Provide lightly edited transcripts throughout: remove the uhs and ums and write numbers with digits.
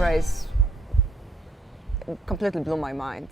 race completely blew my mind.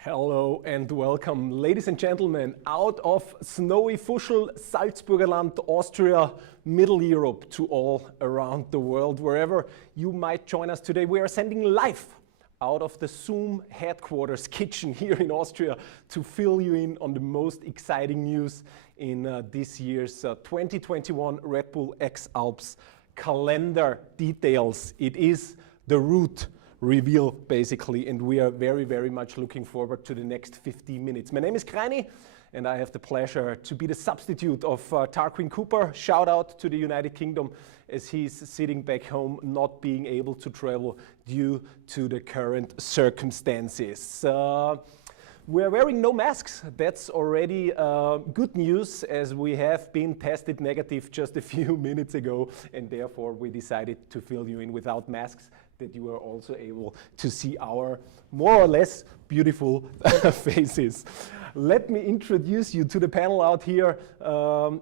Hello and welcome, ladies and gentlemen, out of snowy Fuschl, Salzburgerland, Austria, Middle Europe to all around the world, wherever you might join us today. We are sending live out of the Zoom headquarters kitchen here in Austria to fill you in on the most exciting news in this year's 2021 Red Bull X-Alps calendar details. It is the route reveal basically, and we are very much looking forward to the next 15 minutes. My name is Kreini and I have the pleasure to be the substitute of Tarquin Cooper. Shout out to the United Kingdom as he's sitting back home not being able to travel due to the current circumstances. We're wearing no masks. That's already good news, as we have been tested negative just a few minutes ago, and therefore we decided to fill you in without masks, that you are also able to see our more or less beautiful faces. Let me introduce you to the panel out here.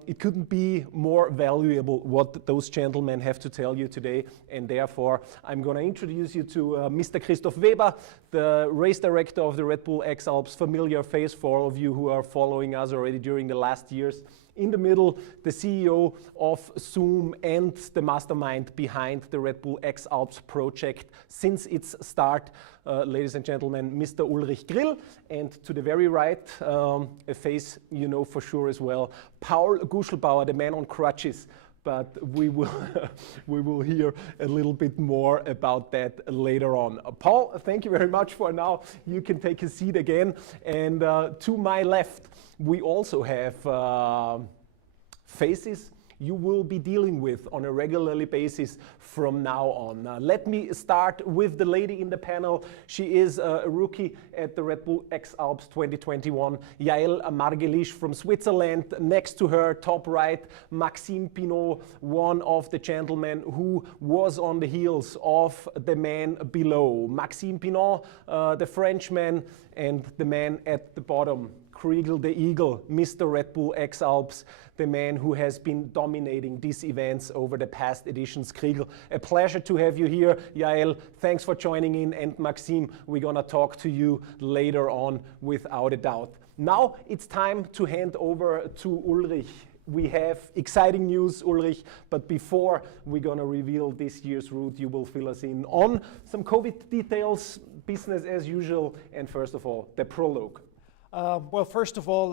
It couldn't be more valuable what those gentlemen have to tell you today, and therefore I'm going to introduce you to Mr. Christoph Weber, the race director of the Red Bull X-Alps, familiar face for all of you who are following us already during the last years. In the middle, the CEO of Zoom and the mastermind behind the Red Bull X-Alps project since its start, ladies and gentlemen, Mr. Ulrich Grill. And to the very right, a face you know for sure as well, Paul Guschelbauer, the man on crutches. But we will hear a little bit more about that later on. Paul, thank you very much for now. You can take a seat again. And to my left, we also have faces you will be dealing with on a regularly basis from now on. Let me start with the lady in the panel. She is a rookie at the Red Bull X-Alps 2021, Yael Margelish from Switzerland. Next to her, top right, Maxime Pinot, one of the gentlemen who was on the heels of the man below. Maxime Pinot, the Frenchman, and the man at the bottom, Kriegel the Eagle, Mr. Red Bull X-Alps, the man who has been dominating these events over the past editions. Kriegel, a pleasure to have you here. Yael, thanks for joining in, and Maxime, we're gonna talk to you later on without a doubt. Now it's time to hand over to Ulrich. We have exciting news, Ulrich, but before we're gonna reveal this year's route, you will fill us in on some COVID details, business as usual, and first of all, the prologue. Well, first of all,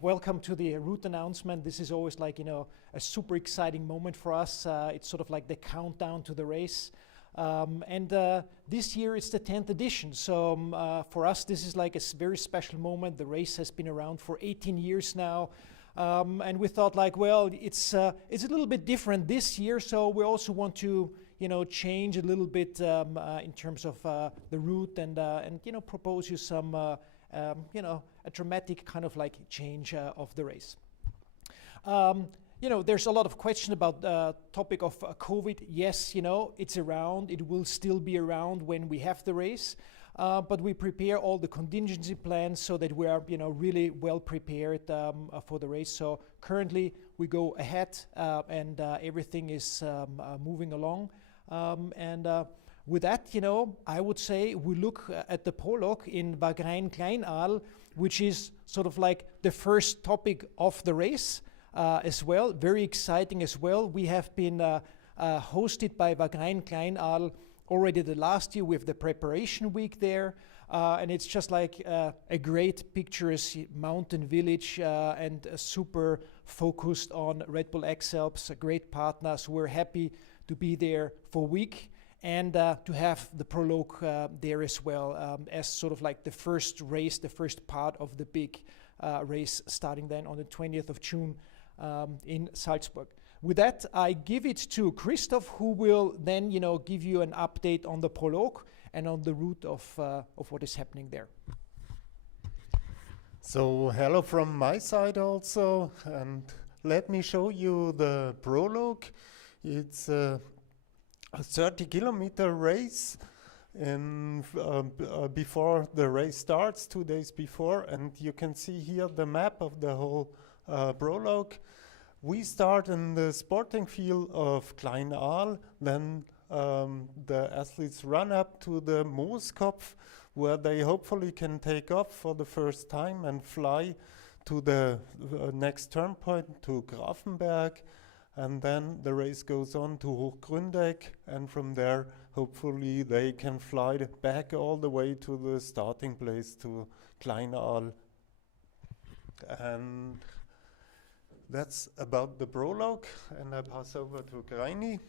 welcome to the route announcement. This is always a super exciting moment for us. It's sort of like the countdown to the race. And this year it's the 10th edition. So for us, this is like a very special moment. The race has been around for 18 years now. And we thought it's a little bit different this year. So we also want to, change a little bit in terms of the route and propose you some a dramatic kind of change of the race. There's a lot of question about the topic of COVID. Yes, it's around. It will still be around when we have the race. But we prepare all the contingency plans so that we are, really well prepared for the race. So currently we go ahead and everything is moving along. with that, I would say we look at the prologue in Wagrain-Kleinaal, which is sort of like the first topic of the race as well. Very exciting as well. We have been hosted by Wagrain-Kleinaal already the last year with the preparation week there. And it's just like a great picturesque mountain village and super focused on Red Bull X-Alps, great partners. We're happy to be there for a week and to have the prologue there as well as sort of like the first race, the first part of the big race starting then on the 20th of June in Salzburg. With that, I give it to Christoph, who will then, give you an update on the prologue and on the route of what is happening there. So hello from my side also, and let me show you the prologue. It's a 30-kilometer race before the race starts, 2 days before, and you can see here the map of the whole prologue. We start in the sporting field of Kleinaal, then the athletes run up to the Mooskopf, where they hopefully can take off for the first time and fly to the next turn point, to Grafenberg, and then the race goes on to Hochgründeck, and from there hopefully they can fly back all the way to the starting place, to Kleinaal. And that's about the prologue, and I pass over to Greini.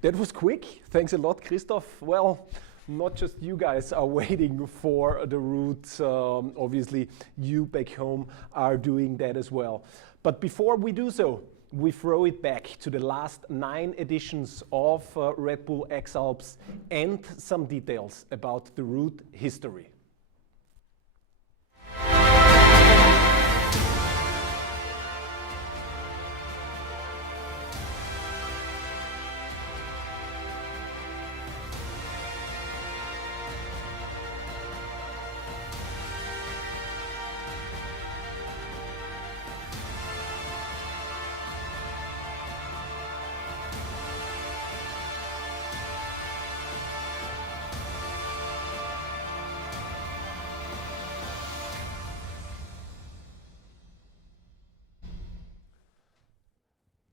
That was quick. Thanks a lot, Christoph. Well, not just you guys are waiting for the route. Obviously, you back home are doing that as well. But before we do so, we throw it back to the last 9 editions of Red Bull X-Alps and some details about the route history.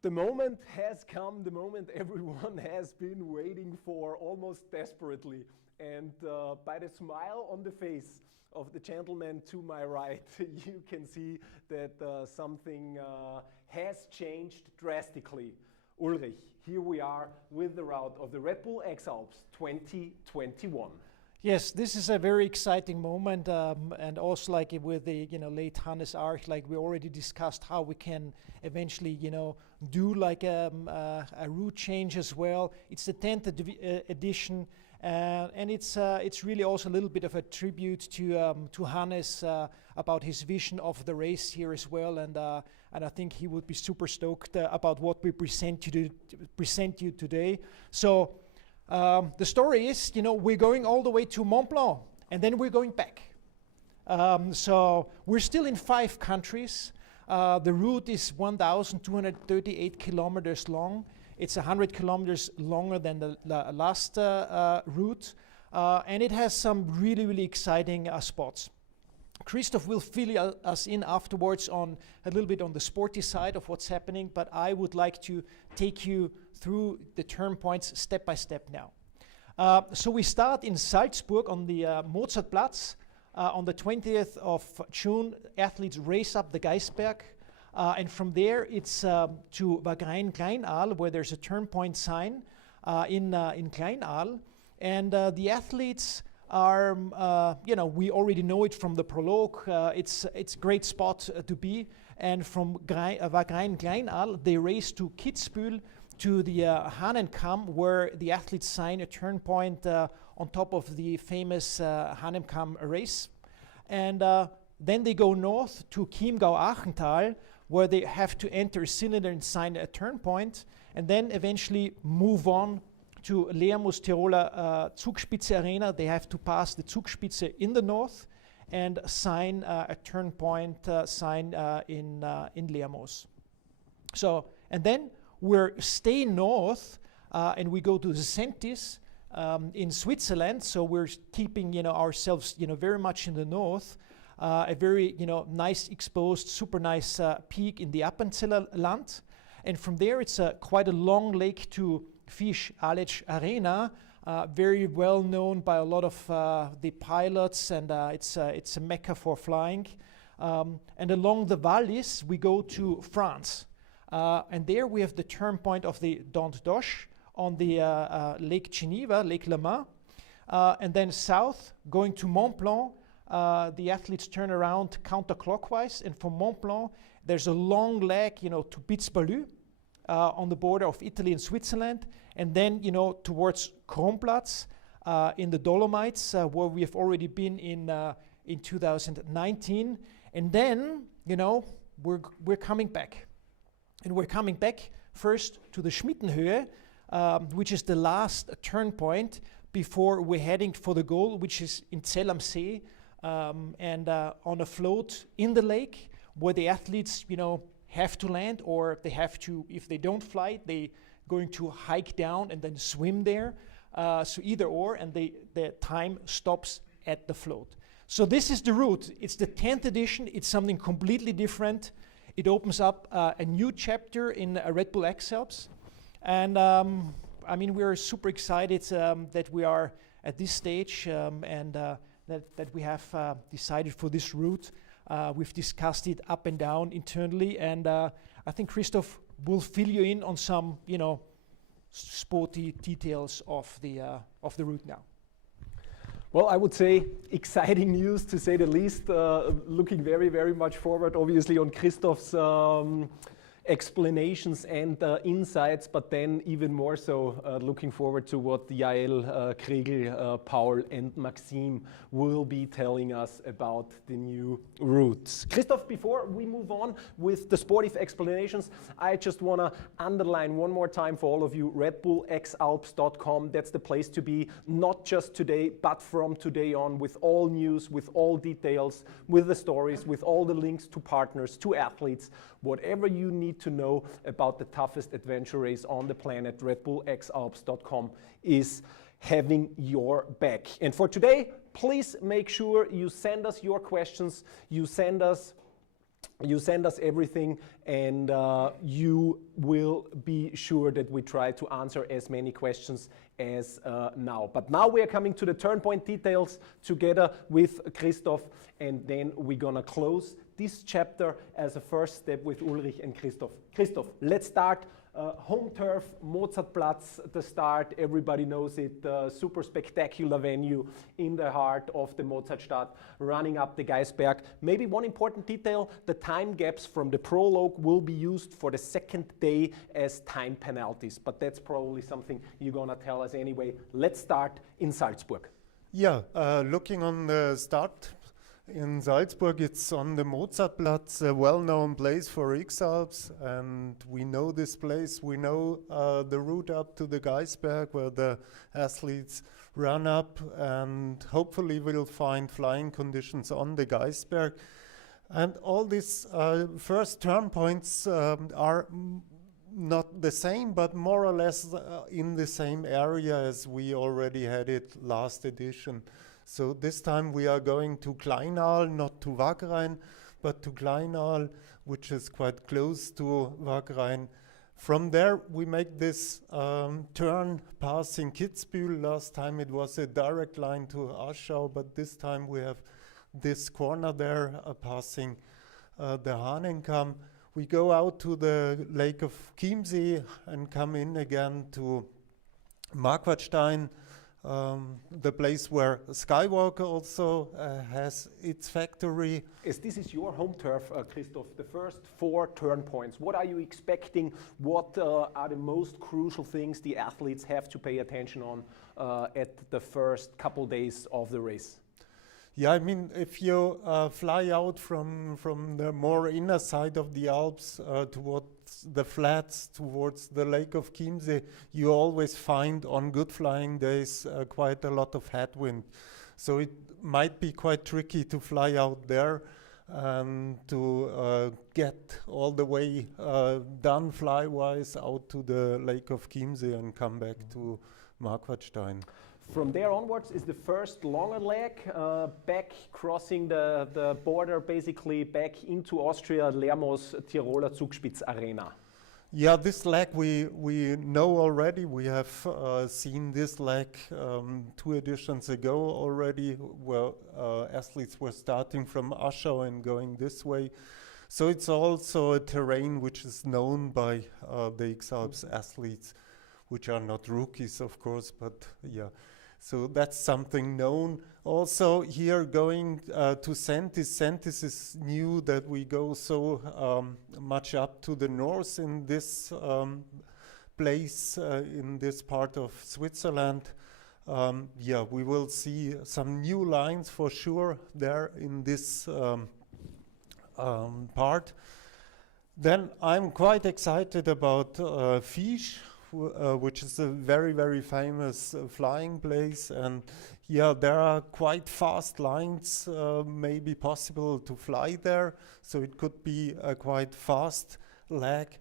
The moment has come, the moment everyone has been waiting for almost desperately. And by the smile on the face of the gentleman to my right, you can see that something has changed drastically. Ulrich, here we are with the route of the Red Bull X-Alps 2021. Yes, this is a very exciting moment, and also like with the late Hannes Arch, like we already discussed how we can eventually do like a route change as well. It's the 10th edition, and it's really also a little bit of a tribute to Hannes about his vision of the race here as well, and I think he would be super stoked about what we present you today. So. The story is, we're going all the way to Mont Blanc, and then we're going back. So we're still in 5 countries. The route is 1,238 kilometers long. It's 100 kilometers longer than the last route, and it has some really, really exciting spots. Christoph will fill us in afterwards on a little bit on the sporty side of what's happening, but I would like to take you through the turn points step by step now. So we start in Salzburg on the Mozartplatz. On the 20th of June, athletes race up the Geisberg, and from there it's to Wagrain-Kleinaal, where there's a turn point sign in Kleinaal, and the athletes are, we already know it from the prologue. It's a great spot to be, and from Wagrain-Kleinaal they race to Kitzbühel, to the Hahnenkamm, where the athletes sign a turn point on top of the famous Hahnenkamm race. And then they go north to Chiemgau-Achental, where they have to enter a cylinder and sign a turn point, and then eventually move on to Lermoos-Tiroler Zugspitze Arena. They have to pass the Zugspitze in the north and sign a turn point sign in Lermoos. So, and then we're staying north and we go to the Sentis in Switzerland. So we're keeping, ourselves, very much in the north. A very, nice exposed, super nice peak in the Appenzeller Land. And from there, it's quite a long lake to fish, Aletsch Arena, very well known by a lot of the pilots, and it's a mecca for flying. And along the valleys, we go to France. And there we have the turn point of the Dent d'Oche on the Lake Geneva, Lake Le Mans. And then south, going to Mont Blanc, the athletes turn around counterclockwise, and from Mont Blanc there's a long leg, to Pitzbalü on the border of Italy and Switzerland, and then towards Kronplatz in the Dolomites, where we have already been in 2019, and then we're coming back, and we're coming back first to the Schmittenhöhe, which is the last turn point before we're heading for the goal, which is in Zell am See. And on a float in the lake where the athletes, have to land, or they have to, if they don't fly, they going to hike down and then swim there. So either or, and the time stops at the float. So this is the route. It's the 10th edition. It's something completely different. It opens up a new chapter in Red Bull X-Alps. And we're super excited that we are at this stage, and that we have decided for this route. We've discussed it up and down internally, and I think Christoph will fill you in on some, sporty details of the route now. Well, I would say exciting news, to say the least. Looking very, very much forward, obviously, on Christoph's explanations and insights, but then even more so looking forward to what Jael, Kriegel, Paul and Maxime will be telling us about the new routes. Christoph, before we move on with the sportive explanations, I just want to underline one more time for all of you, redbullxalps.com. That's the place to be, not just today, but from today on, with all news, with all details, with the stories, with all the links to partners, to athletes, whatever you need to know about the toughest adventure race on the planet. redbullxalps.com is having your back. And for today, please make sure you send us your questions, you send us everything, and you will be sure that we try to answer as many questions as now. But now we are coming to the turn point details together with Christoph, and then we're gonna close this chapter as a first step with Ulrich and Christoph. Christoph, let's start. Home turf, Mozartplatz, the start, everybody knows it, super spectacular venue in the heart of the Mozartstadt, running up the Geisberg. Maybe one important detail, the time gaps from the prologue will be used for the second day as time penalties, but that's probably something you're gonna tell us anyway. Let's start in Salzburg. Yeah, looking on the start in Salzburg, it's on the Mozartplatz, a well-known place for X-Alps, and we know this place. We know the route up to the Geisberg where the athletes run up, and hopefully we'll find flying conditions on the Geisberg. And all these first turn points are not the same, but more or less in the same area as we already had it last edition. So this time we are going to Kleinaal, not to Wagrain, but to Kleinaal, which is quite close to Wagrain. From there we make this turn passing Kitzbühel. Last time it was a direct line to Aschau, but this time we have this corner there passing the Hahnenkamm. We go out to the Lake of Chiemsee and come in again to Marquardstein, the place where Skywalker also has its factory. As this is your home turf, Christoph, the first 4 turn points, what are you expecting? What are the most crucial things the athletes have to pay attention on at the first couple days of the race? Yeah, I mean, if you fly out from the more inner side of the Alps towards the flats, towards the Lake of Chiemsee, you always find on good flying days quite a lot of headwind. So it might be quite tricky to fly out there and to get all the way done fly-wise out to the Lake of Chiemsee and come back to Marquardstein. From there onwards is the first longer leg, back crossing the border, basically back into Austria, Lermoos Tiroler Zugspitz Arena. Yeah, this leg we know already. We have seen this leg 2 editions ago already, where athletes were starting from Aschau and going this way. So it's also a terrain which is known by the X-Alps athletes, which are not rookies, of course, but yeah. So that's something known. Also here going to Sentis. Sentis is new that we go so much up to the north in this place, in this part of Switzerland. Yeah, we will see some new lines for sure there in this part. Then I'm quite excited about Fiche, which is a very, very famous flying place, and yeah, there are quite fast lines, maybe possible to fly there, so it could be a quite fast leg.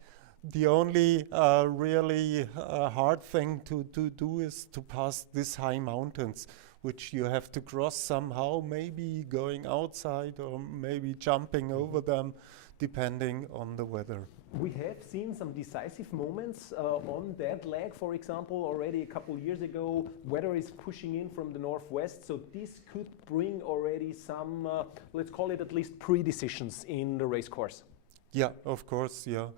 The only really hard thing to do is to pass these high mountains, which you have to cross somehow, maybe going outside or maybe jumping over them, depending on the weather. We have seen some decisive moments on that leg, for example, already a couple years ago. Weather is pushing in from the northwest, so this could bring already some, let's call it at least pre-decisions in the race course. Yeah, of course, yeah.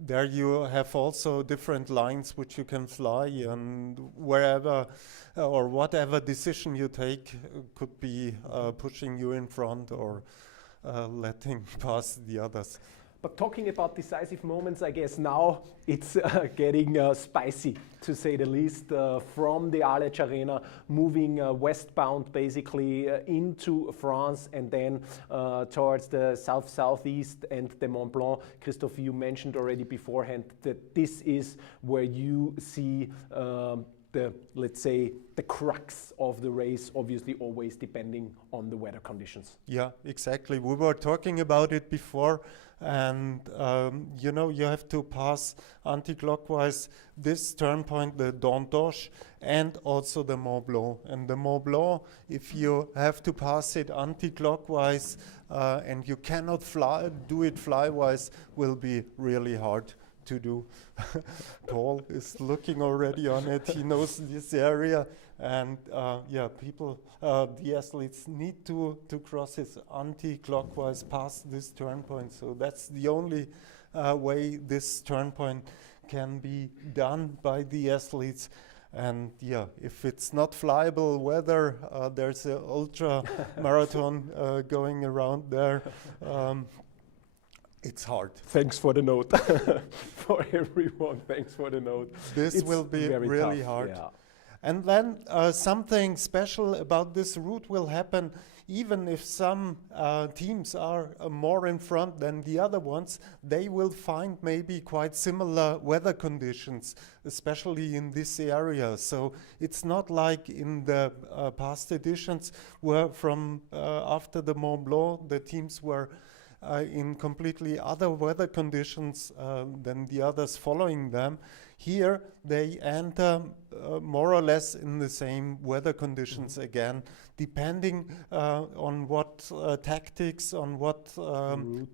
There you have also different lines which you can fly, and wherever or whatever decision you take could be pushing you in front or letting pass the others. But talking about decisive moments, I guess now it's getting spicy, to say the least, from the Aletsch Arena, moving westbound basically into France and then towards the south-southeast and the Mont Blanc. Christoph, you mentioned already beforehand that this is where you see the, let's say, the crux of the race, obviously always depending on the weather conditions. Yeah, exactly. We were talking about it before, and you know, you have to pass anti-clockwise this turn point, the Dent d'Auch, and also the Mont Blanc. And the Mont Blanc, if you have to pass it anti-clockwise and you cannot do it flywise, will be really hard to do. Paul is looking already on it. He knows this area, and yeah, people, the athletes need to cross it anti-clockwise past this turn point. So that's the only way this turn point can be done by the athletes. And yeah, if it's not flyable weather, there's an ultra marathon going around there. It's hard. Thanks for the note. For everyone, thanks for the note. This will be really hard. Yeah. And then something special about this route will happen. Even if some teams are more in front than the other ones, they will find maybe quite similar weather conditions, especially in this area. So it's not like in the past editions where from after the Mont Blanc, the teams were in completely other weather conditions than the others following them. Here they enter more or less in the same weather conditions again, depending on what tactics, on what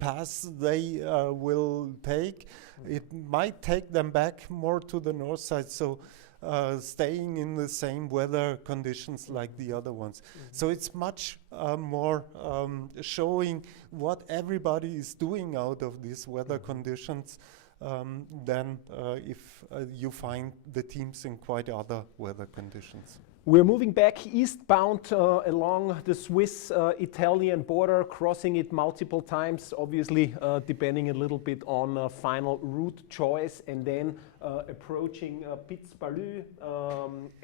paths they will take. It might take them back more to the north side, so staying in the same weather conditions like the other ones. So it's much more showing what everybody is doing out of these weather conditions than if you find the teams in quite other weather conditions. We're moving back eastbound along the Swiss-Italian border, crossing it multiple times, obviously depending a little bit on final route choice, and then approaching Piz-Palu,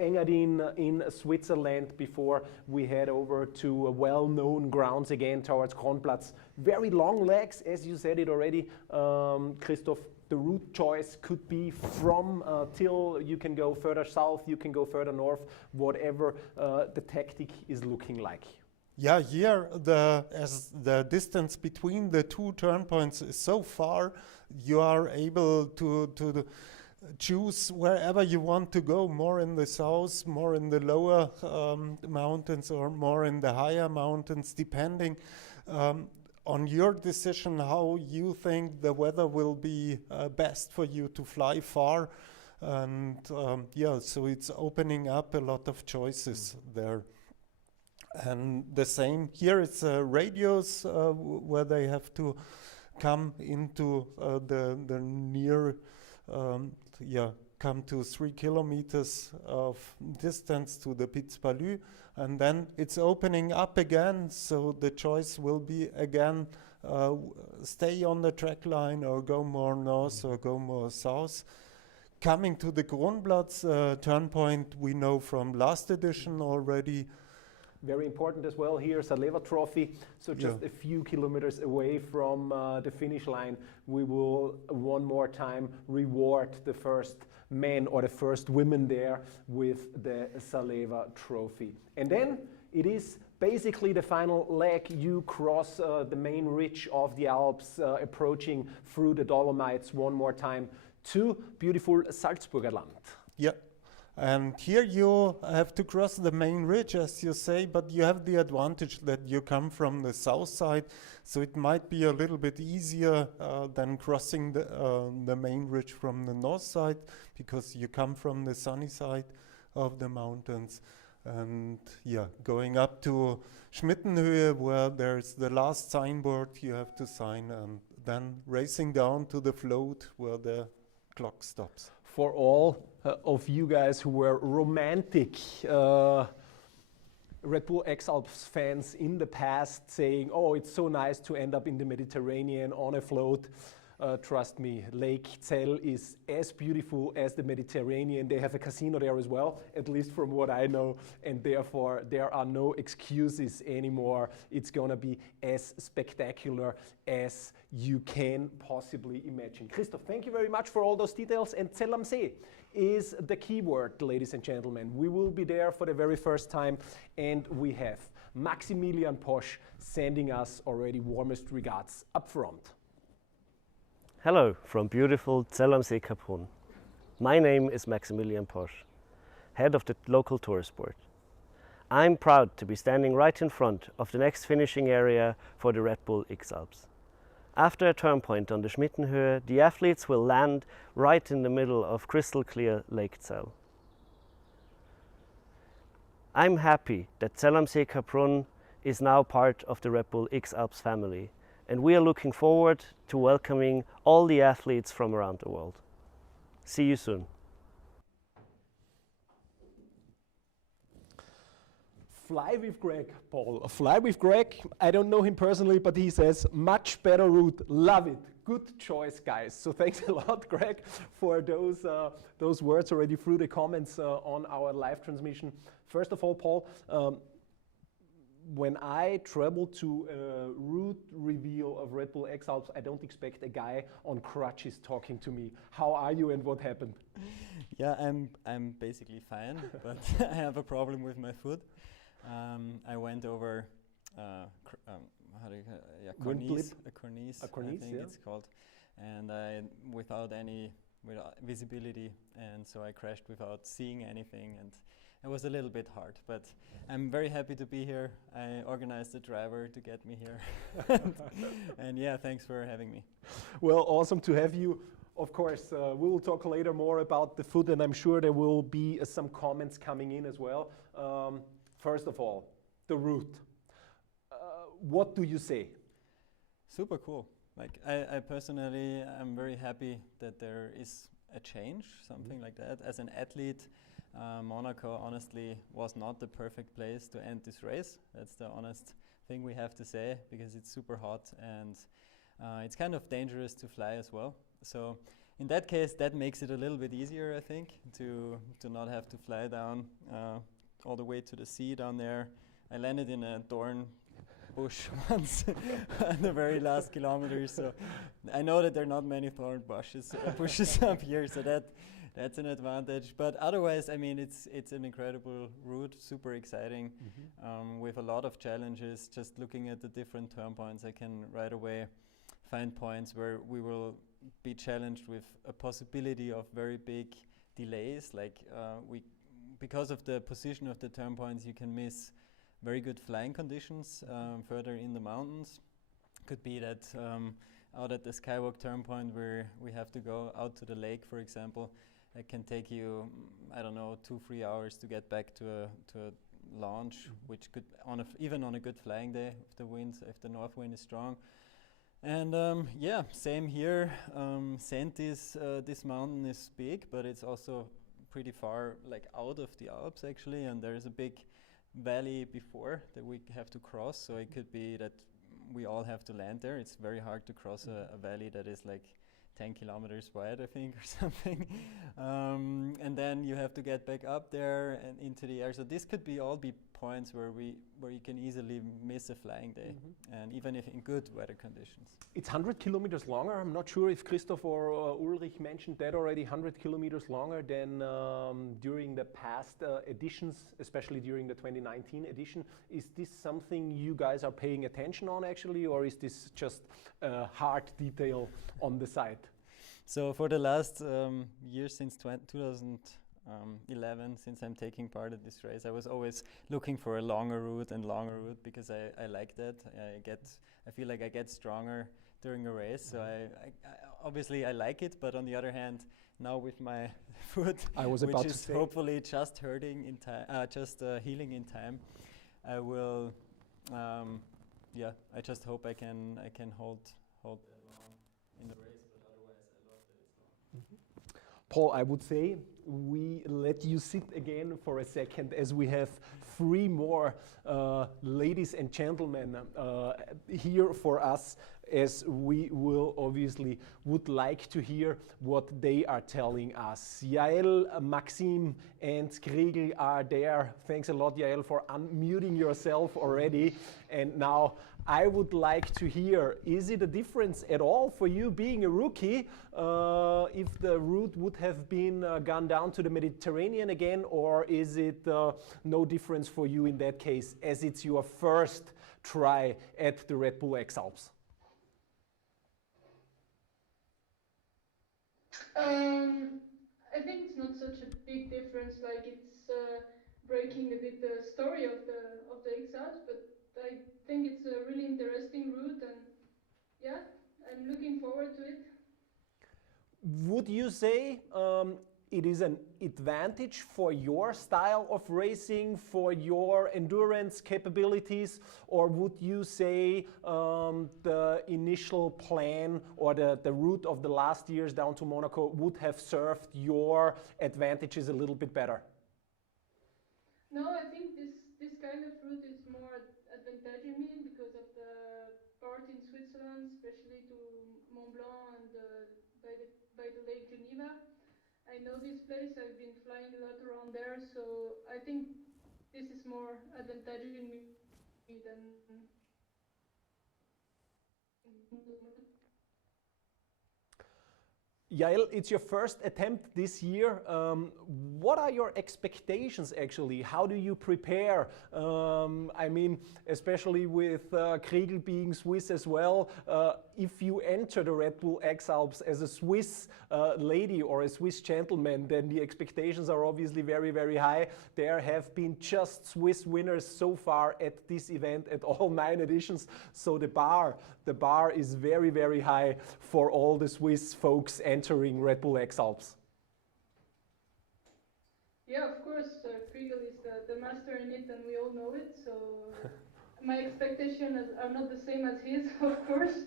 Engadin in Switzerland before we head over to well-known grounds again towards Kronplatz. Very long legs, as you said it already, Christoph. The route choice could be from till you can go further south, you can go further north, whatever the tactic is looking like. Yeah, here as the distance between the two turn points is so far, you are able to choose wherever you want to go, more in the south, more in the lower mountains, or more in the higher mountains, depending on your decision how you think the weather will be best for you to fly far. And yeah, so it's opening up a lot of choices there. And the same here, it's radios where they have to come into the near, come to 3 kilometers of distance to the Piz Palu, and then it's opening up again. So the choice will be again, stay on the track line or go more north or go more south. Coming to the Kronplatz turn point, we know from last edition already. Very important as well here, Saleva Trophy. So just a few kilometers away from the finish line, we will one more time reward the first men or the first women there with the Saleva Trophy. And then it is basically the final leg. You cross the main ridge of the Alps, approaching through the Dolomites one more time to beautiful Salzburger Land. Yeah. And here you have to cross the main ridge, as you say, but you have the advantage that you come from the south side, so it might be a little bit easier than crossing the main ridge from the north side, because you come from the sunny side of the mountains. And yeah, going up to Schmittenhöhe, where there's the last signboard you have to sign, and then racing down to the float where the clock stops. For all of you guys who were romantic Red Bull X-Alps fans in the past, saying, oh, it's so nice to end up in the Mediterranean on a float. Trust me, Lake Zell is as beautiful as the Mediterranean. They have a casino there as well, at least from what I know, and therefore there are no excuses anymore. It's gonna be as spectacular as you can possibly imagine. Christoph, thank you very much for all those details, and Zell am See is the keyword, ladies and gentlemen. We will be there for the very first time, and we have Maximilian Posch sending us already warmest regards up front. Hello from beautiful Zell am See Kaprun. My name is Maximilian Posch, head of the local tourist board. I'm proud to be standing right in front of the next finishing area for the Red Bull X-Alps. After a turn point on the Schmittenhöhe, the athletes will land right in the middle of crystal clear Lake Zell. I'm happy that Zell am See Kaprun is now part of the Red Bull X-Alps family, and we are looking forward to welcoming all the athletes from around the world. See you soon. Fly with Greg, Paul. Fly with Greg. I don't know him personally, but he says, much better route. Love it. Good choice, guys. So thanks a lot, Greg, for those words already through the comments on our live transmission. First of all, Paul, when I travel to a route reveal of Red Bull X-Alps, I don't expect a guy on crutches talking to me. How are you and what happened? Yeah, I'm basically fine, but I have a problem with my foot. I went over how do you cornice, a cornice, I think it's called, and without visibility, and so I crashed without seeing anything, and it was a little bit hard, but I'm very happy to be here. I organized the driver to get me here. And yeah, thanks for having me. Well, awesome to have you. Of course, we will talk later more about the food, and I'm sure there will be some comments coming in as well. First of all, the route. What do you say? Super cool. Like I personally am very happy that there is a change, something like that. As an athlete, Monaco honestly was not the perfect place to end this race. That's the honest thing we have to say, because it's super hot and it's kind of dangerous to fly as well. So in that case, that makes it a little bit easier, I think, to not have to fly down all the way to the sea down there. I landed in a thorn bush once on the very last kilometer, so I know that there are not many thorn bushes up here, so that's an advantage. But otherwise, I mean, it's an incredible route, super exciting, with a lot of challenges. Just looking at the different turn points, I can right away find points where we will be challenged with a possibility of very big delays. Like because of the position of the turn points, you can miss very good flying conditions further in the mountains. Could be that out at the Skywalk turn point where we have to go out to the lake, for example, it can take you, I don't know, 2-3 hours to get back to a launch, which could, even on a good flying day, if the north wind is strong. And yeah, same here. Sentis, this mountain is big, but it's also pretty far, like out of the Alps actually, and there is a big valley before that we have to cross. So it could be that we all have to land there. It's very hard to cross a valley that is like 10 kilometers wide, I think, or something. And then you have to get back up there and into the air. So this could all be points where you can easily miss a flying day, and even if in good weather conditions. It's 100 kilometers longer. I'm not sure if Christoph or Ulrich mentioned that already. 100 kilometers longer than during the past editions, especially during the 2019 edition. Is this something you guys are paying attention on actually, or is this just a hard detail on the side? So for the last year, since 2011, since I'm taking part in this race, I was always looking for a longer route because I like that. I feel like I get stronger during a race. So I obviously I like it, but on the other hand, now with my foot, which is hopefully just healing in time, I will. Yeah, I just hope I can hold that long in the race. But otherwise, I love that it's long. Paul, I would say we let you sit again for a second as we have 3 more ladies and gentlemen here for us, as we will obviously would like to hear what they are telling us. Yael, Maxim and Kriegel are there. Thanks a lot, Yael, for unmuting yourself already. And now I would like to hear, is it a difference at all for you being a rookie if the route would have been gone down to the Mediterranean again, or is it no difference for you in that case as it's your first try at the Red Bull X-Alps? I think it's not such a big difference. Like it's breaking a bit the story of the X-Alps, but I think it's a really interesting route, and yeah, I'm looking forward to it. Would you say it is an advantage for your style of racing, for your endurance capabilities, or would you say the initial plan or the route of the last years down to Monaco would have served your advantages a little bit better? No, I think this kind of route is more advantageous me because of the part in Switzerland, especially to Mont Blanc and by the Lake Geneva. I know this place, I've been flying a lot around there, so I think this is more advantageous in me than. Yael, it's your first attempt this year. What are your expectations actually? How do you prepare? I mean, especially with Kriegel being Swiss as well, if you enter the Red Bull X-Alps as a Swiss lady or a Swiss gentleman, then the expectations are obviously very, very high. There have been just Swiss winners so far at this event at all 9 editions. So the bar is very, very high for all the Swiss folks entering Red Bull X-Alps. Yeah, of course, Kriegel is the master in it, and we all know it. So my expectations are not the same as his, of course.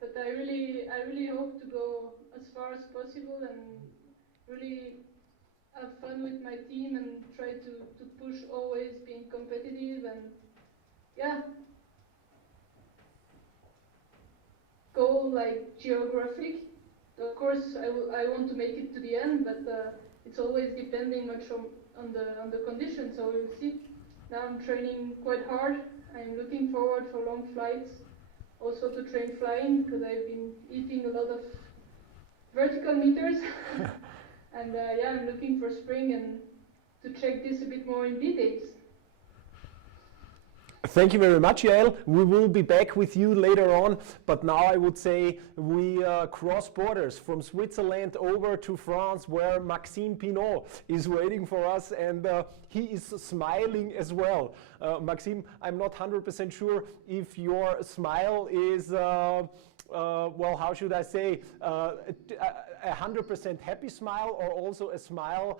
But I really hope to go as far as possible and really have fun with my team and try to push, always being competitive, and yeah, go like geographic. Of course, I want to make it to the end, but it's always depending much on the conditions. So we'll see. Now I'm training quite hard. I'm looking forward for long flights, also to train flying because I've been eating a lot of vertical meters. And yeah, I'm looking for spring and to check this a bit more in details. Thank you very much, Yael. We will be back with you later on, but now I would say we cross borders from Switzerland over to France, where Maxime Pinot is waiting for us, and he is smiling as well. Maxime, I'm not 100% sure if your smile is well, how should I say, a 100% happy smile, or also a smile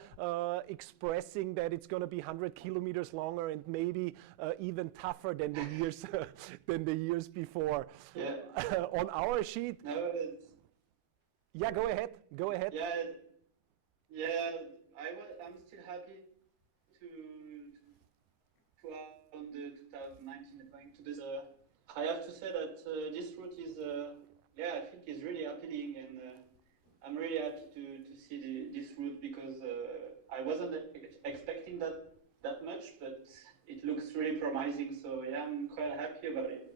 expressing that it's going to be 100 kilometers longer and maybe even tougher than the years than the years before. Yeah. On our sheet. No, it's, yeah, go ahead. Go ahead. Yeah. I'm still happy to on the 2019 going to this. I have to say that this route is, I think is really appealing, and I'm really happy to see this route, because I wasn't expecting that much, but it looks really promising. So yeah, I'm quite happy about it.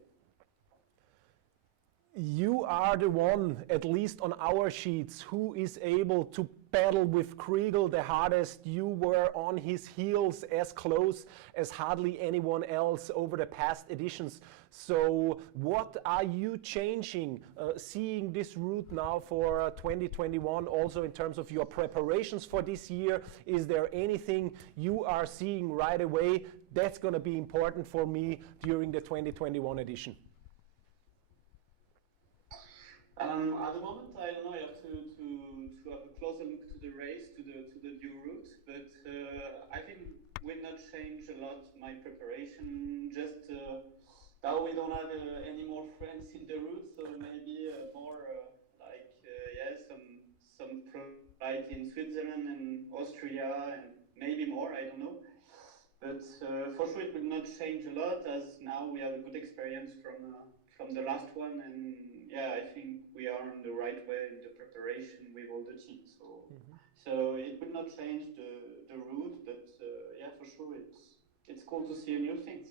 You are the one, at least on our sheets, who is able to battle with Kriegel the hardest. You were on his heels as close as hardly anyone else over the past editions. So what are you changing, seeing this route now for 2021, also in terms of your preparations for this year? Is there anything you are seeing right away that's going to be important for me during the 2021 edition? At the moment, I don't know. I have to have a closer look to the race, to the new route. But I think will not change a lot my preparation. Just now we don't have any more friends in the route, so maybe more some flight in Switzerland and Austria, and maybe more. I don't know. But for sure, it will not change a lot, as now we have a good experience from the last one, and yeah, I think we are on the right way in the preparation with all the teams. So it will not change the route, but yeah, for sure, it's cool to see new things.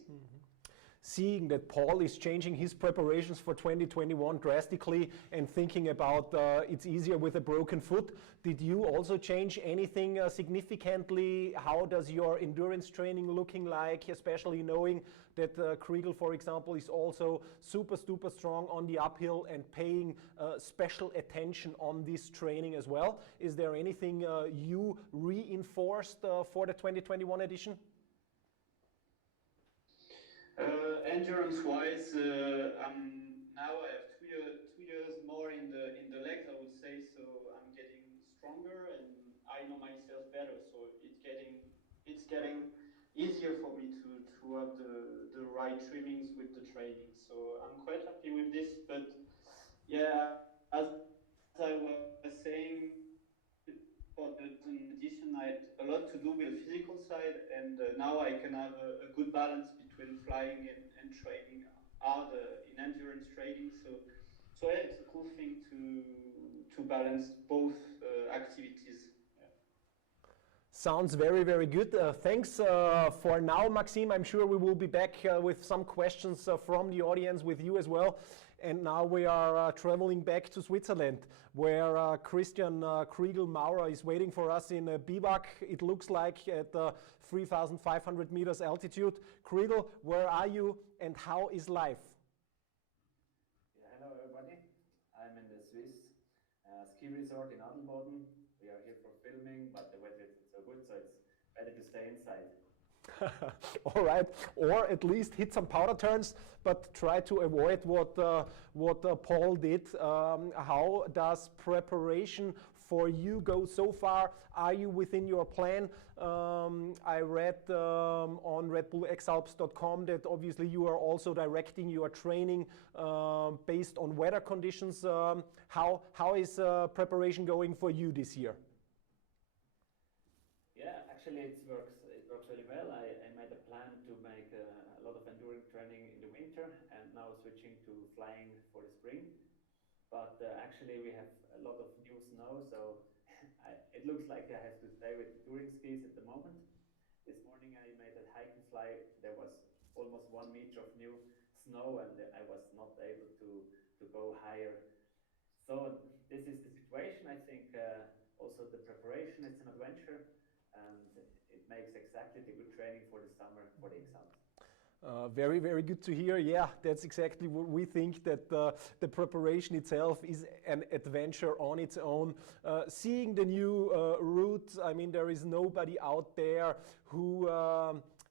Seeing that Paul is changing his preparations for 2021 drastically and thinking about it's easier with a broken foot, did you also change anything significantly? How does your endurance training looking like, especially knowing that Kriegel, for example, is also super strong on the uphill and paying special attention on this training as well? Is there anything you reinforced for the 2021 edition? Endurance-wise, now I have 2 years more in the legs, I would say. So I'm getting stronger, and I know myself better. So it's getting easier for me to have the right trimmings with the training. So I'm quite happy with this. But yeah, as I was saying, for the edition, I had a lot to do with the physical side, and now I can have a good balance between flying and training hard in endurance training. So yeah, it's a cool thing to balance both activities. Yeah. Sounds very good. Thanks for now, Maxime. I'm sure we will be back with some questions from the audience with you as well. And now we are traveling back to Switzerland, where Christian Kriegel Maurer is waiting for us in a bivouac. It looks like at 3,500 meters altitude. Kriegel, where are you and how is life? Yeah, hello everybody. I'm in the Swiss ski resort in Adelboden. We are here for filming, but the weather isn't so good, so it's better to stay inside. All right, or at least hit some powder turns, but try to avoid what Paul did. How does preparation for you go so far? Are you within your plan? I read on redbullxalps.com that obviously you are also directing your training based on weather conditions. How is preparation going for you this year? Yeah, actually it works really well. I made a plan to make a lot of endurance training in the winter, and now switching to flying for the spring. But actually we have a lot of new snow, so it looks like I have to stay with the touring skis at the moment. This morning I made a hike and fly. There was almost 1 meter of new snow, and I was not able to go higher. So this is the situation. I think also the preparation, it's an adventure, and it makes exactly the good training for the summer for the X-Alps. Very, very good to hear. Yeah, that's exactly what we think, that the preparation itself is an adventure on its own. Seeing the new route, I mean, there is nobody out there who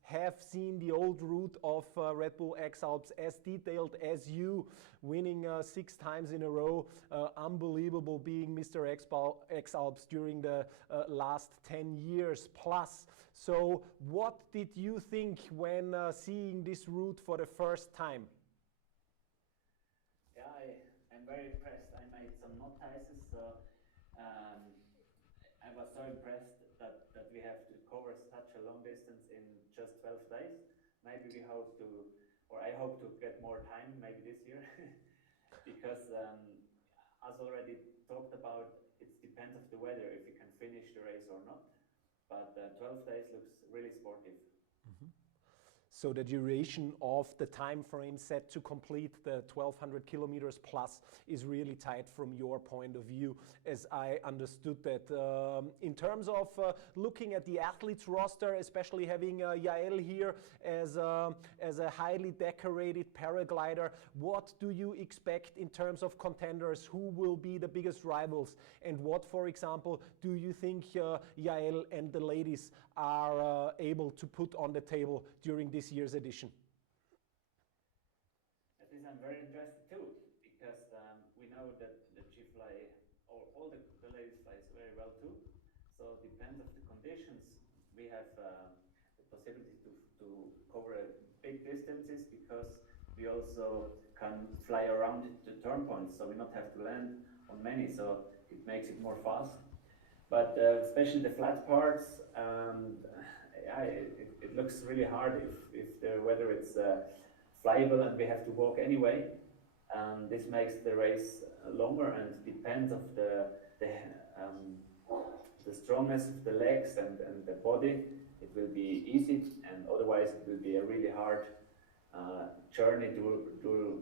have seen the old route of Red Bull X-Alps as detailed as you, winning 6 times in a row. Unbelievable being Mr. X-Alps during the last 10 years plus. So what did you think when seeing this route for the first time? Yeah, I'm very impressed. I made some notices, so I was so impressed that we have to cover such a long distance in just 12 days. Maybe we hope to, or I hope to get more time, maybe this year, because as already talked about, it depends of the weather if you can finish the race or not. But 12 days looks really sportive. Mm-hmm. So the duration of the time frame set to complete the 1200 kilometers plus is really tight from your point of view, as I understood that. In terms of looking at the athletes roster, especially having Yael here as a highly decorated paraglider, what do you expect in terms of contenders? Who will be the biggest rivals? And what, for example, do you think Yael and the ladies are able to put on the table during this year's edition? At least I'm very interested too, because we know that she fly, or all the ladies flies very well too. So it depends of the conditions. We have the possibility to cover big distances, because we also can fly around the turn points, so we not have to land on many, so it makes it more fast. But especially the flat parts, yeah, it looks really hard if the weather is flyable and we have to walk anyway. This makes the race longer, and depends of the strongness of the legs and the body. It will be easy, and otherwise it will be a really hard journey to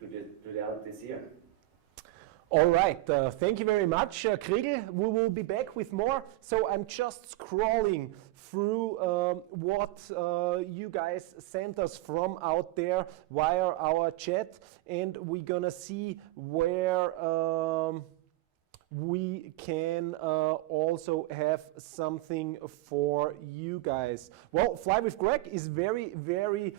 the Alps this year. All right, thank you very much, Kriegel. We will be back with more. So I'm just scrolling through what you guys sent us from out there via our chat, and we're gonna see where we can also have something for you guys. Well, Fly with Greg is very, very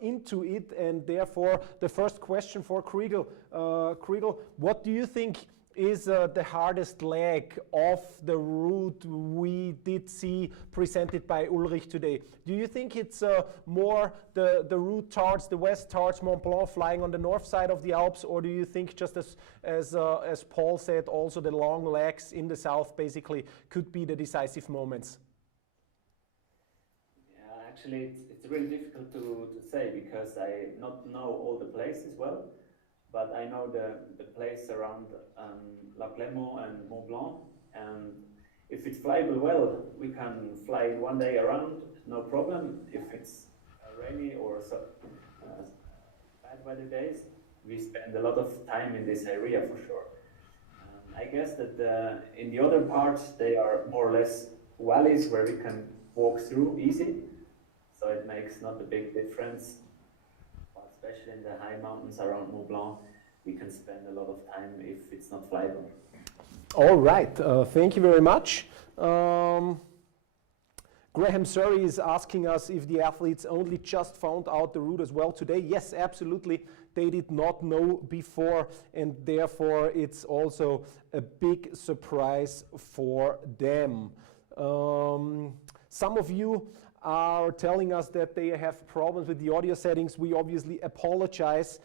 into it, and therefore the first question for Kriegel. Kriegel, what do you think is the hardest leg of the route we did see presented by Ulrich today? Do you think it's more the route towards the west, towards Mont Blanc, flying on the north side of the Alps, or do you think, just as Paul said, also the long legs in the south basically could be the decisive moments? Yeah, actually it's really difficult to say, because I not know all the places well. But I know the place around La Clermont and Mont Blanc, and if it's flyable well, we can fly one day around, no problem. If it's rainy or bad weather days, we spend a lot of time in this area for sure. I guess that in the other parts, they are more or less valleys where we can walk through easy, so it makes not a big difference. Especially in the high mountains around Mont Blanc, we can spend a lot of time if it's not flyable. All right, thank you very much. Graham Surrey is asking us if the athletes only just found out the route as well today. Yes, absolutely. They did not know before, and therefore it's also a big surprise for them. Some of you are telling us that they have problems with the audio settings. We obviously apologize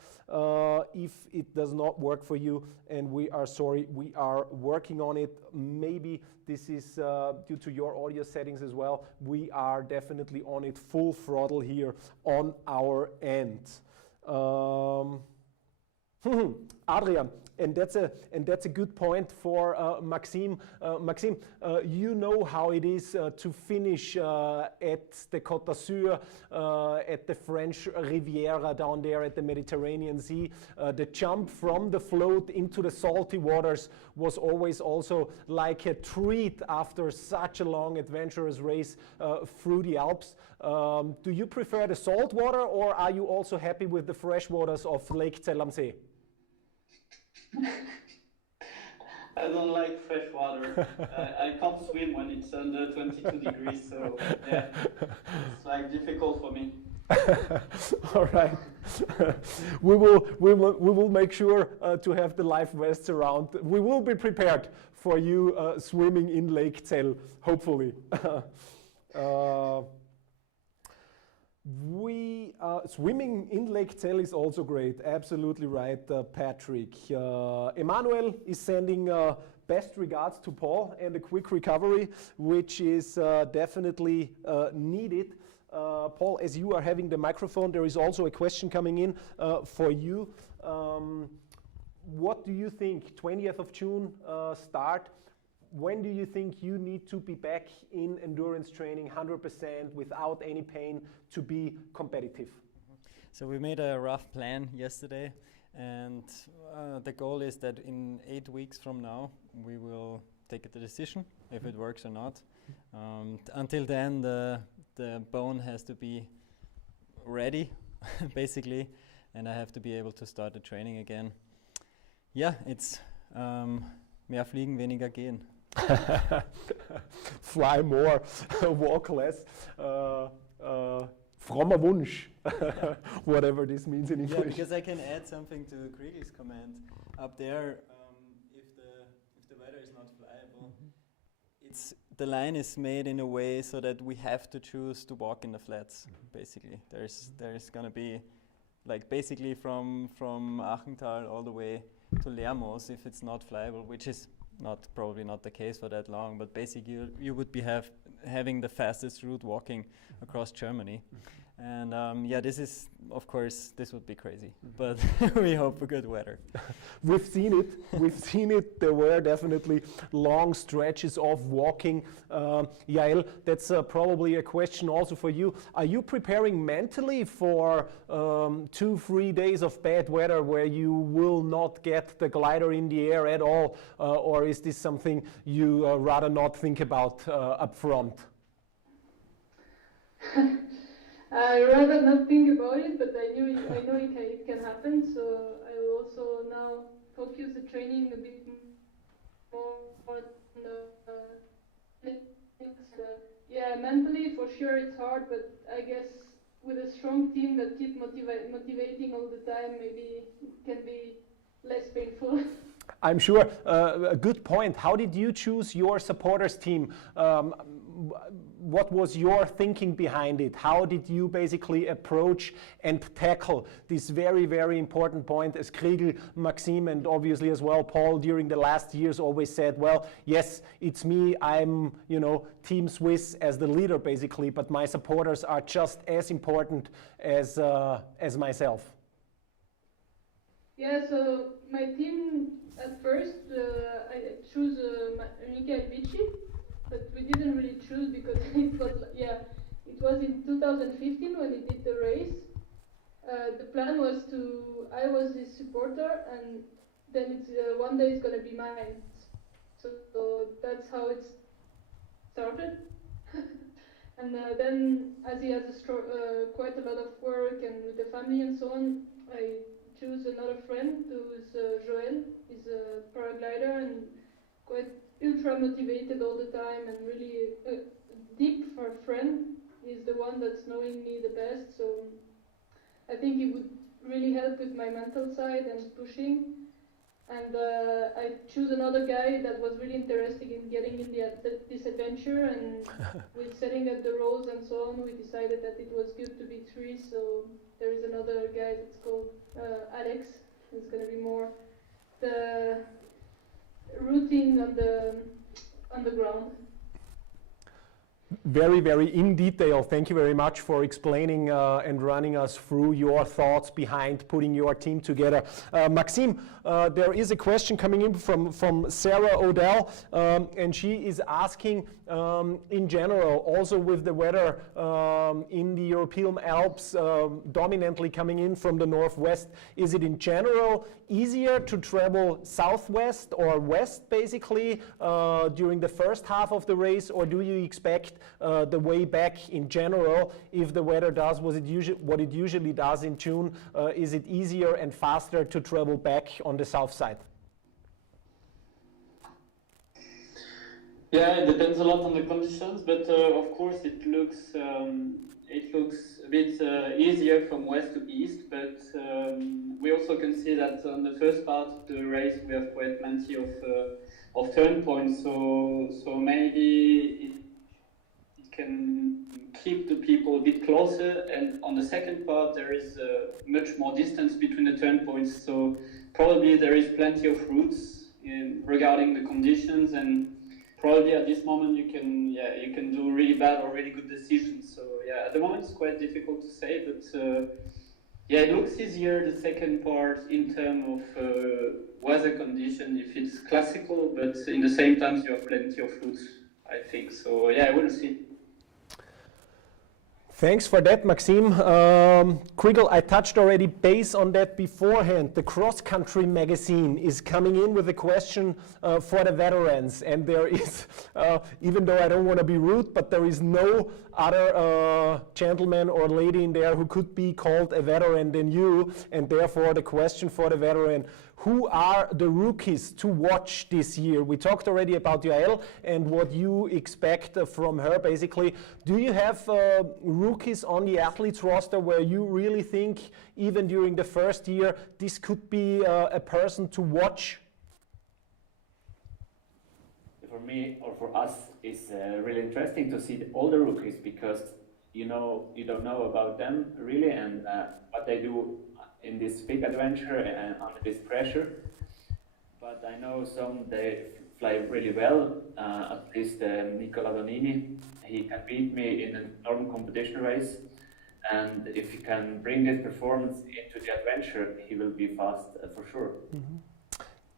if it does not work for you, and we are sorry. We are working on it. Maybe this is due to your audio settings as well. We are definitely on it full throttle here on our end. Adrian, and that's a good point for Maxime. Maxime, you know how it is to finish at the Côte d'Azur, at the French Riviera down there at the Mediterranean Sea. The jump from the float into the salty waters was always also like a treat after such a long adventurous race through the Alps. Do you prefer the salt water, or are you also happy with the fresh waters of Lake Zell am See? I don't like fresh water. I can't swim when it's under 22 degrees, so yeah, it's like difficult for me. All right. we will make sure to have the life vests around. We will be prepared for you swimming in Lake Zell, hopefully. Swimming in Lake Zell is also great. Absolutely right, Patrick. Emmanuel is sending best regards to Paul and a quick recovery, which is definitely needed. Paul, as you are having the microphone, there is also a question coming in for you. What do you think? 20th of June start. When do you think you need to be back in endurance training 100% without any pain to be competitive? So we made a rough plan yesterday, and the goal is that in 8 weeks from now we will take the decision if it works or not. Until then, the bone has to be ready, basically, and I have to be able to start the training again. Yeah, it's mehr fliegen, weniger gehen. Fly more, walk less. Frommer Wunsch, whatever this means in English. Yeah, because I can add something to Kriegel's comment. Up there, if the weather is not flyable, the line is made in a way so that we have to choose to walk in the flats. Basically, there's gonna be like basically from Achental all the way to Lermoos if it's not flyable, which is probably not the case for that long, but basically you would be having the fastest route walking across Germany. And yeah, this is, of course, this would be crazy, but we hope for good weather. We've seen it. There were definitely long stretches of walking. Yael, that's probably a question also for you. Are you preparing mentally for 2-3 days of bad weather where you will not get the glider in the air at all? Or is this something you rather not think about up front? I rather not think about it, but I know it can happen. So I will also now focus the training a bit more on yeah, mentally for sure it's hard, but I guess with a strong team that keeps motivating all the time, maybe it can be less painful. I'm sure. A good point. How did you choose your supporters team? What was your thinking behind it? How did you basically approach and tackle this very, very important point, as Kriegel, Maxime, and obviously as well Paul during the last years always said, well, yes, it's me, I'm, Team Swiss as the leader basically, but my supporters are just as important as myself. Yeah, so my team at first, I chose Michael Vici, but we didn't really choose because it was in 2015 when he did the race. The plan was I was his supporter, and then one day it's gonna be mine. So that's how it started. And then, as he has quite a lot of work and with the family and so on, I choose another friend who's Joël. He's a paraglider and quite ultra motivated all the time and really deep for a friend. He's the one that's knowing me the best, so I think he would really help with my mental side and pushing. And I choose another guy that was really interested in getting in this adventure, and with setting up the roles and so on, we decided that it was good to be 3, so there is another guy that's called Alex, who's going to be more the routing on the ground. very in detail. Thank you very much for explaining and running us through your thoughts behind putting your team together. Maxime, there is a question coming in from Sarah Odell, and she is asking, in general, also with the weather in the European Alps dominantly coming in from the northwest, is it in general easier to travel southwest or west basically during the first half of the race, or do you expect the way back in general, if the weather does what it usually does in June, is it easier and faster to travel back on the south side? Yeah, it depends a lot on the conditions, but of course it looks a bit easier from west to east. But we also can see that on the first part of the race we have quite plenty of turn points. So maybe it can keep the people a bit closer. And on the second part there is much more distance between the turn points. So probably there is plenty of routes regarding the conditions, and probably at this moment you can do really bad or really good decisions. So yeah, at the moment it's quite difficult to say, but yeah, it looks easier the second part in terms of weather condition if it's classical, but in the same time you have plenty of routes, I think. So yeah, we'll see. Thanks for that, Maxime. Kriegel, I touched already base on that beforehand. The Cross Country magazine is coming in with a question for the veterans, and there is, even though I don't want to be rude, but there is no other gentleman or lady in there who could be called a veteran than you, and therefore the question for the veteran: who are the rookies to watch this year? We talked already about Yael and what you expect from her, basically. Do you have rookies on the athletes roster where you really think, even during the first year, this could be a person to watch? For me, or for us, it's really interesting to see all the rookies, because you don't know about them really, and what they do in this big adventure and under this pressure. But I know some, they fly really well, at least Nicola Donini. He can beat me in a normal competition race, and if he can bring this performance into the adventure, he will be fast for sure. Mm-hmm.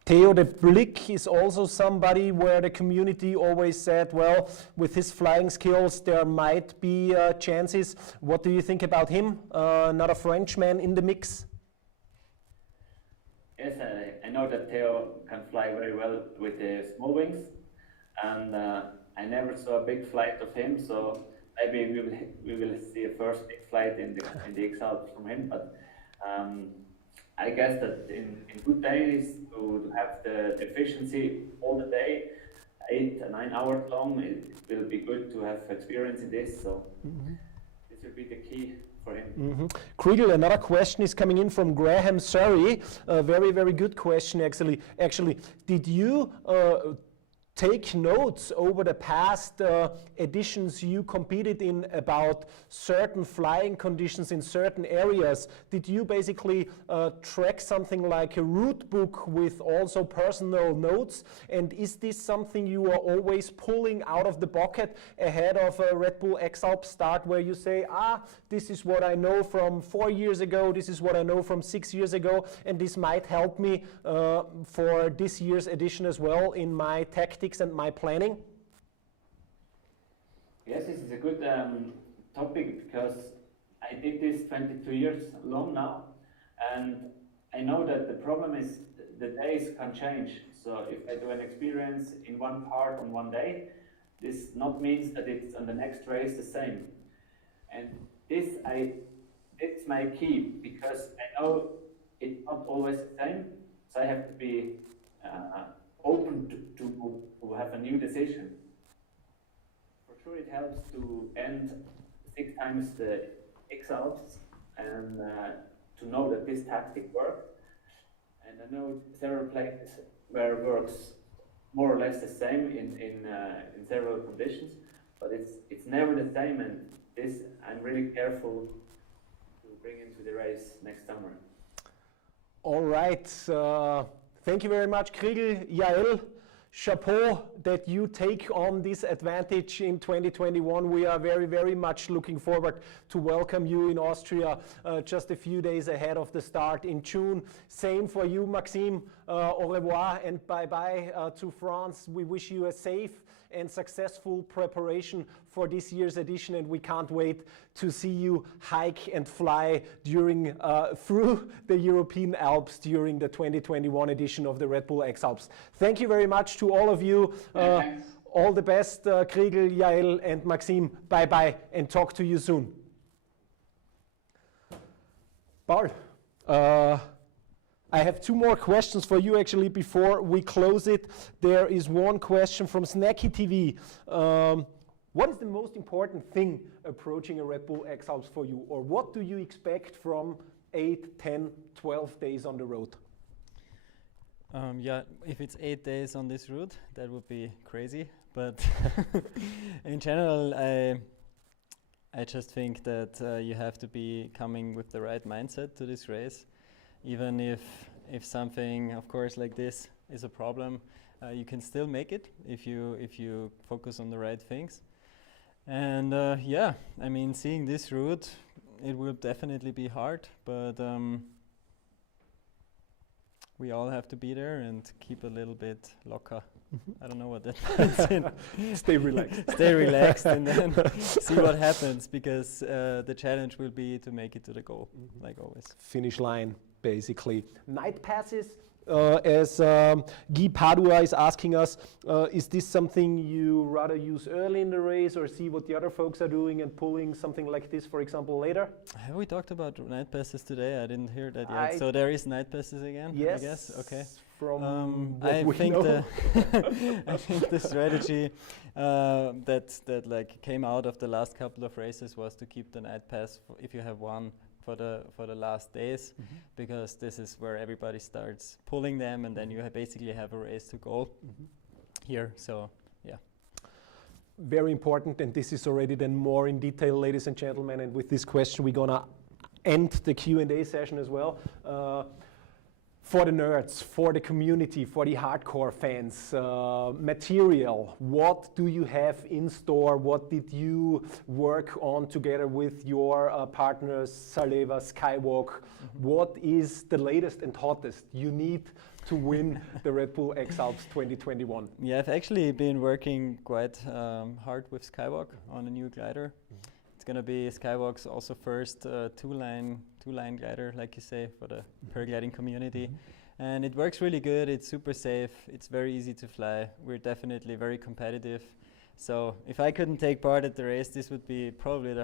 Theo de Blick is also somebody where the community always said, well, with his flying skills there might be chances. What do you think about him? Not a Frenchman in the mix? Yes, I know that Theo can fly very well with the small wings, and I never saw a big flight of him, so maybe we will see a first big flight in the X-Alps from him. But I guess that in good days, to have the efficiency all the day, 8 or 9 hours long, it will be good to have experience in this. So this will be the key for him. Mm-hmm. Kriegel, another question is coming in from Graham Surrey. A very good question, actually. Did you take notes over the past editions you competed in about certain flying conditions in certain areas? Did you basically track something like a route book with also personal notes? And is this something you are always pulling out of the bucket ahead of a Red Bull X-Alps start, where you say, this is what I know from 4 years ago, this is what I know from 6 years ago, and this might help me for this year's edition as well in my tactics and my planning? Yes, this is a good topic, because I did this 22 years long now, and I know that the problem is the days can change. So if I do an experience in one part on one day, this not means that it's on the next race the same. And it's my key, because I know it's not always the same, so I have to be open to have a new decision. For sure it helps to end 6 times the X-Alps and to know that this tactic works. And I know several places where it works more or less the same in several conditions, but it's never the same, and this I'm really careful to bring into the race next summer. All right. Thank you very much, Kriegel. Yael, chapeau that you take on this advantage in 2021. We are very, very much looking forward to welcome you in Austria just a few days ahead of the start in June. Same for you, Maxime. Au revoir and bye-bye to France. We wish you a safe and successful preparation for this year's edition, and we can't wait to see you hike and fly during through the European Alps during the 2021 edition of the Red Bull X-Alps. Thank you very much to all of you. All the best, Kriegel, Yael and Maxime. Bye-bye and talk to you soon. Paul, I have two more questions for you actually before we close it. There is one question from Snacky TV. What is the most important thing approaching a Red Bull X-Alps for you? Or what do you expect from 8, 10, 12 days on the road? Yeah, if it's 8 days on this route, that would be crazy. But in general, I just think that you have to be coming with the right mindset to this race. Even if something, of course, like this is a problem, you can still make it if you focus on the right things. And yeah, I mean, seeing this route, it will definitely be hard, but we all have to be there and keep a little bit locker. I don't know what that means. Stay relaxed. Stay relaxed and then see what happens, because the challenge will be to make it to the goal, like always. Finish line, basically. Night passes, as Guy Padua is asking us, is this something you rather use early in the race or see what the other folks are doing and pulling something like this, for example, later? Have we talked about night passes today? I didn't hear that yet. So there is night passes again, yes, I guess? Okay. From I what we think know. I think the strategy that like came out of the last couple of races was to keep the night pass if you have one for the last days, because this is where everybody starts pulling them, and then you basically have a race to goal here. So yeah, very important, and this is already then more in detail, ladies and gentlemen. And with this question, we're gonna end the Q&A session as well. For the nerds, for the community, for the hardcore fans, material, what do you have in store? What did you work on together with your partners, Saleva, Skywalk? What is the latest and hottest you need to win the Red Bull X-Alps 2021? Yeah, I've actually been working quite hard with Skywalk on a new glider. It's going to be Skywalk's also first two-line glider, like you say, for the paragliding community. And it works really good. It's super safe. It's very easy to fly. We're definitely very competitive. So if I couldn't take part at the race, this would be probably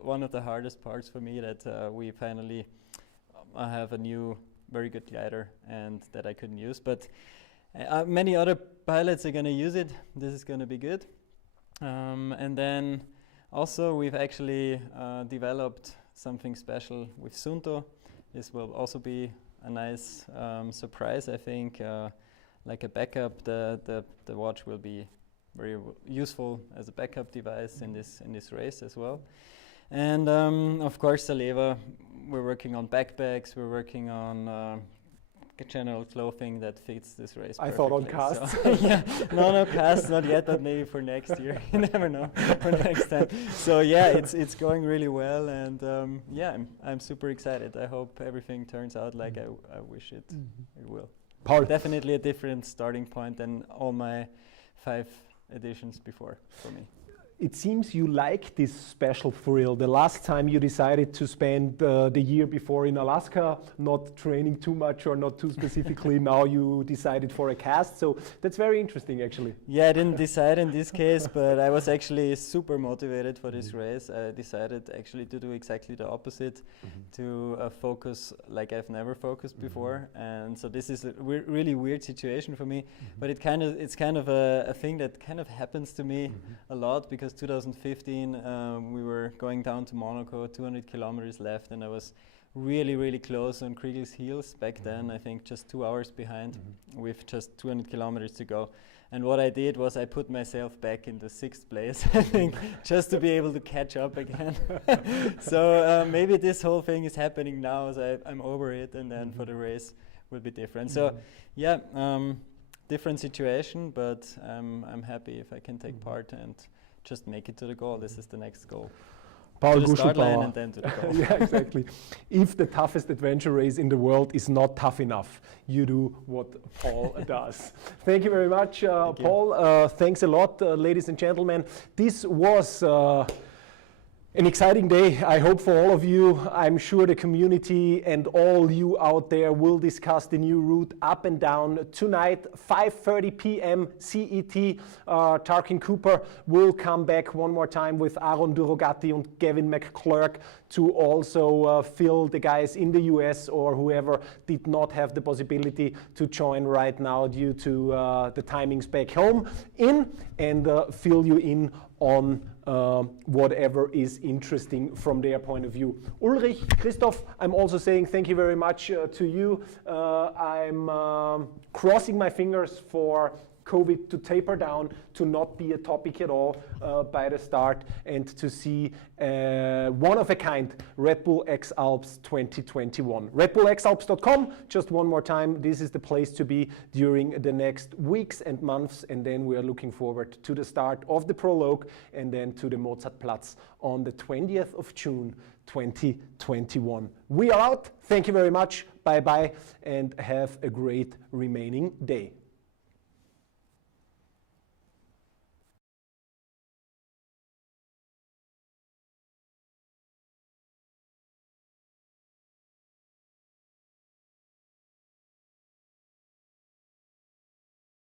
one of the hardest parts for me, that we finally have a new, very good glider and that I couldn't use. But many other pilots are going to use it. This is going to be good. And then also, we've actually developed something special with Sunto. This will also be a nice surprise, I think. Like a backup, the watch will be very useful as a backup device in this race as well. And of course, Saleva, we're working on backpacks. We're working on general clothing that fits this race I perfectly. thought on casts. So yeah, no casts, not yet, but maybe for next year. You never know, for next time. So yeah, it's going really well, and yeah, I'm super excited. I hope everything turns out like I wish it will. Paul. Definitely a different starting point than all my 5 editions before for me. It seems you like this special thrill. The last time you decided to spend the year before in Alaska, not training too much or not too specifically, now you decided for a cast. So that's very interesting, actually. Yeah, I didn't decide in this case, but I was actually super motivated for this race. I decided actually to do exactly the opposite, to focus like I've never focused before. And so this is a really weird situation for me, but it's kind of a thing that kind of happens to me a lot, because 2015 we were going down to Monaco, 200 kilometers left, and I was really close on Kriegel's heels back then. I think just 2 hours behind with just 200 kilometers to go. And what I did was I put myself back in the 6th place, I think, just to be able to catch up again. So maybe this whole thing is happening now, so I'm over it, and then for the race will be different. So yeah, different situation, but I'm happy if I can take part and just make it to the goal. This is the next goal. Paul To the start line Guschelbauer. and then to the goal. Yeah, exactly. If the toughest adventure race in the world is not tough enough, you do what Paul does. Thank you very much, Paul. Thanks a lot, ladies and gentlemen. This was an exciting day, I hope, for all of you. I'm sure the community and all you out there will discuss the new route up and down tonight, 5:30 p.m. CET. Tarkin Cooper will come back one more time with Aaron Durogati and Gavin McClurk to also fill the guys in the US or whoever did not have the possibility to join right now due to the timings back home and fill you in on whatever is interesting from their point of view. Ulrich, Christoph, I'm also saying thank you very much to you. I'm crossing my fingers for COVID to taper down, to not be a topic at all by the start, and to see one-of-a-kind Red Bull X-Alps 2021. RedBullXalps.com, just one more time, this is the place to be during the next weeks and months, and then we are looking forward to the start of the Prologue and then to the Mozartplatz on the 20th of June 2021. We are out. Thank you very much. Bye-bye, and have a great remaining day.